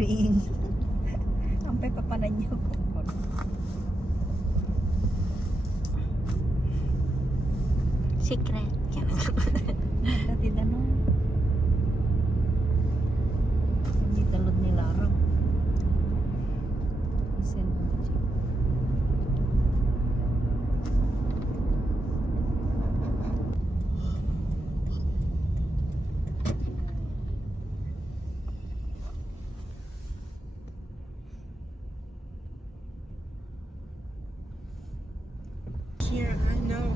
ring. Sampai papanan niyo ko. Secret. Dati tanong. Hindi talod ni Lara. Isend mo siya. Here, I know.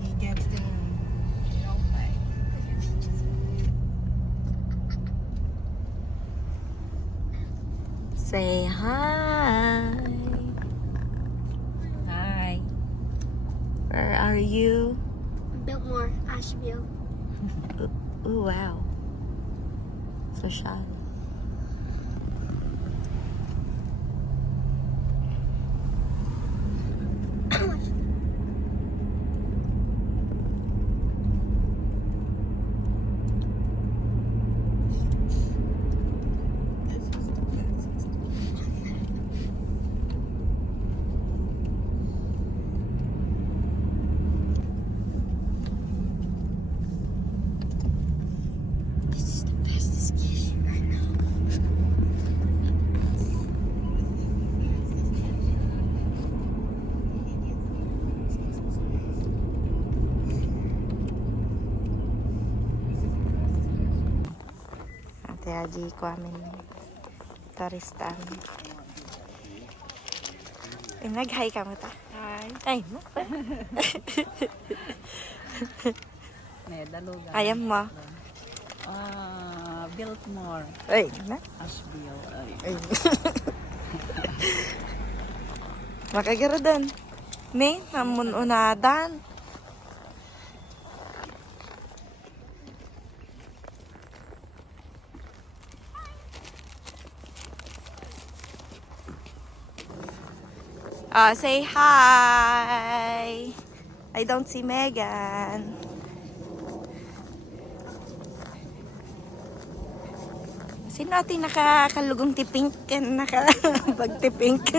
He gets the Say hi. Hi. Where are you? Biltmore, Asheville. Oh wow. So shy. This is the fastest kiss you ever know. Ate Aji ko amin taristan. Nag-hi ka mo ta? Hi. Ay, mo. Dalugan. Ayam mo. Biltmore. Ay, na. Asheville. Ay. Makagaradan. Me, namun unadan. Say hi. I don't see Megan. Sino ating nakakalugong tipink? Nakapagtipink.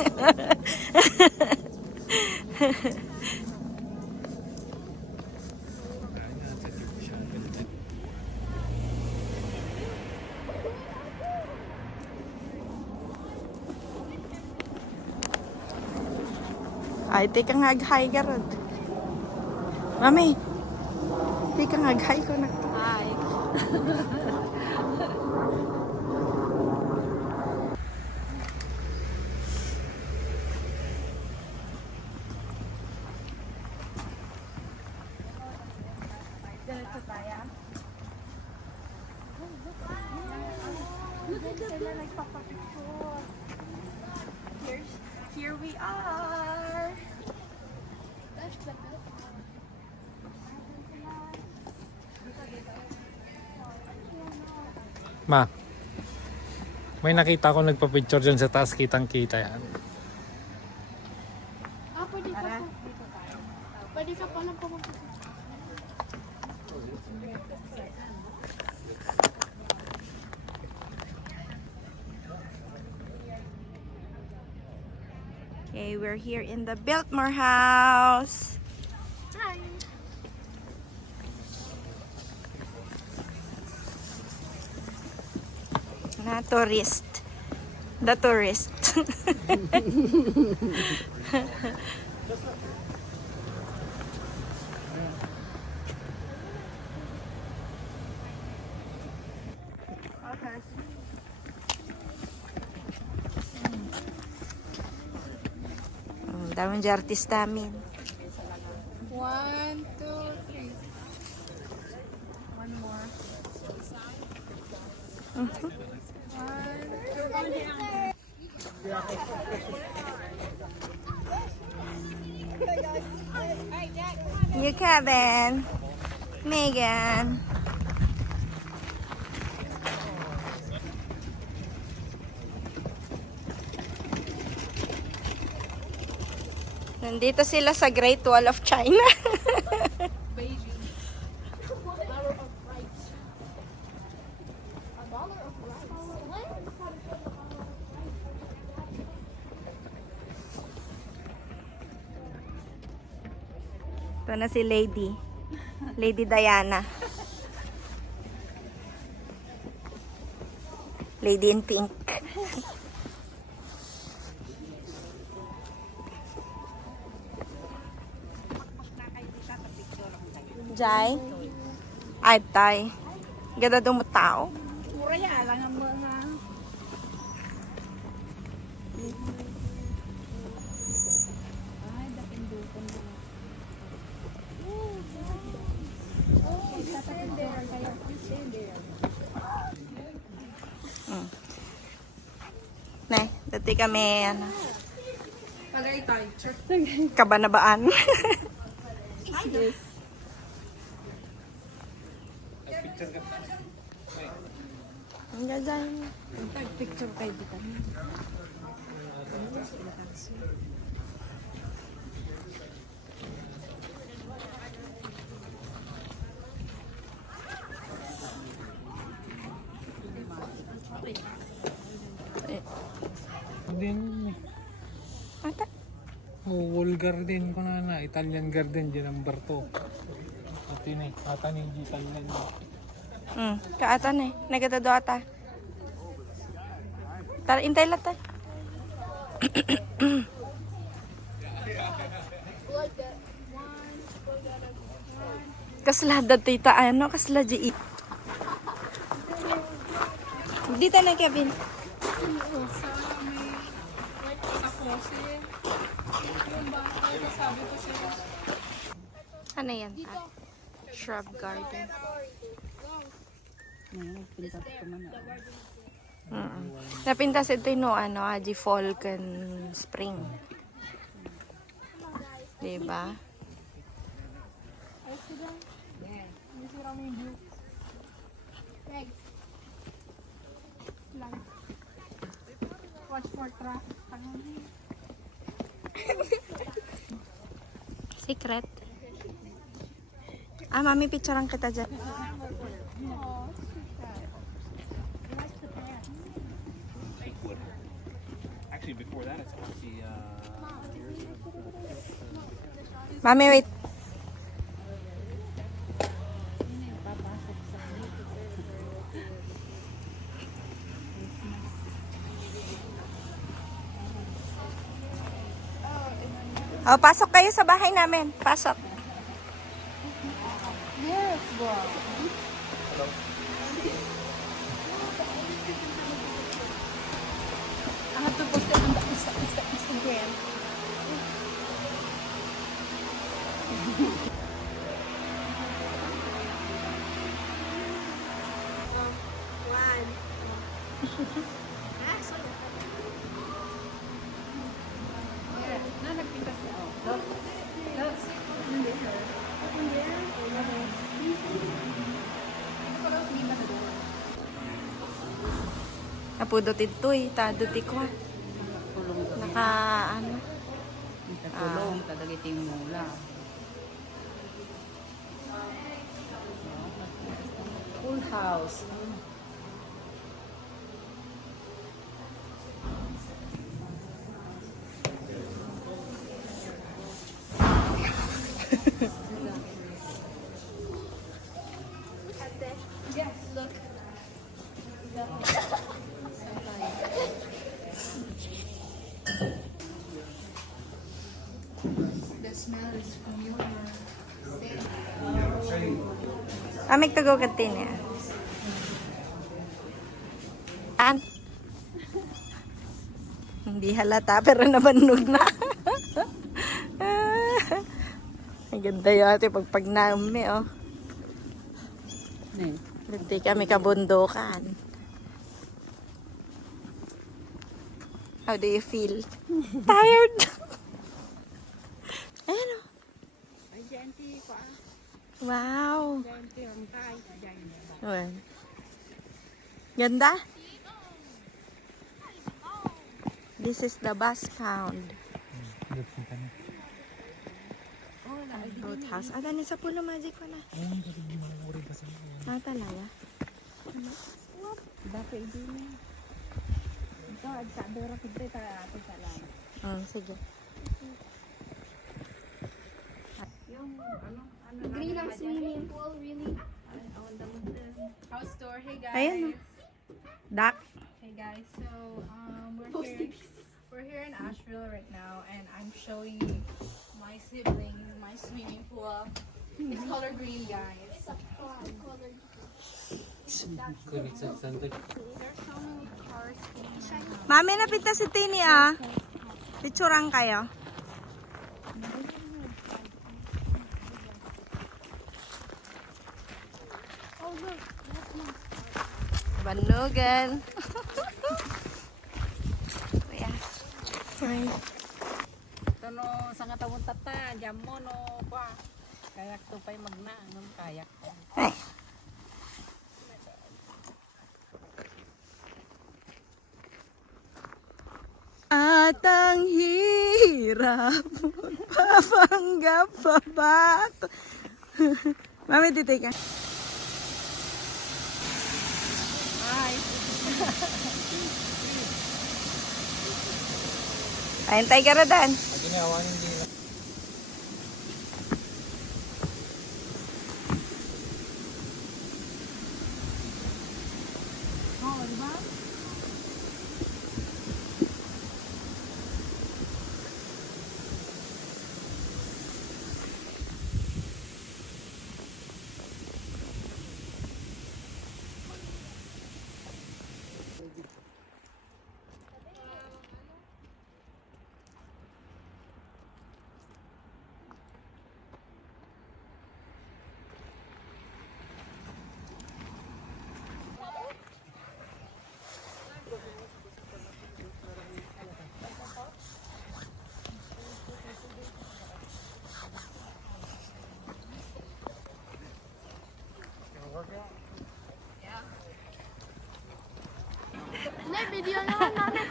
Ay, teka nga aghay garod. Mami, teka nga aghay ko na. Hi. Here we are. Ma, may nakita ko nagpa-picture dyan sa taas, kitang-kita yan. Ah, pwede ka pa. Pwede ka palang pumunta. Okay, we're here in the Biltmore house. Hi. Na tourist. The tourist. Daming artista amin. 1, 2, 3. One more. You, Kevin. Megan. Nandito sila sa Great Wall of China. Beijing. $1 of rice. $1 of rice. What? Ito na si Lady. Lady Diana. Lady in pink. Jai? Ay, tay. Ganda doon mo tao. Mura yan lang ang mga. Ay, dapindutan mo. Ne, dati kami, ano. Kabanabaan. Ang gagay. Picture kayo dito. Din Ata. wall garden ko na Italian garden din number 2. Ito ni ata ni Italian. Kaatan eh. Nagkatado ata. Tara, intay lang tayo. Kasla tita ano, kasla di. Dito na Kevin. Ano yan? Shrub garden. Nagpintas ko man. Napintas ito yung ano, Aji Falcon Spring. Diba? Watch for traffic. Secret. Ah, mami, picturean kita dyan. Actually, before that, it's actually Mami, wait. Oh, pasok kayo sa bahay namin. Pasok. Yes, wow. I have to post it on the Instagram. Napudot ito eh. Tadot ko. Naka, ano. Tulong, tagagiting mula. Full house. Amig tago katin niya. An? Hindi halata pero nabanog na. Ang ganda yung ate pag nami, oh. Hindi kami kabundukan. How do you feel? Tired? Ayan, oh. Wow. Well. Ganda? This is the bus pound. Roadhouse. Ah, dani sa pulo magic ko na. Ah, talaga? Dapat din. Ito, sa dora kita ta lang. Sige. Green ang swimming pool, really. House tour. Hey guys. Ayan. Duck. Hey guys. So we're here in Asheville right now, and I'm showing my siblings my swimming pool. It's color green, guys. There's so many cars. Mami, napita si Tini ah. Picturean kayo. Banugan. Yes. Ito no, sa nga tawon tata, jam mo no, pa. Kayak to pa'y magna, ng kayak. At ang hirap papanggap pa ba? Mami, titay ka. Ayun tayo ka radan. Pag ginawa hindi na. Hindi, video naman namin.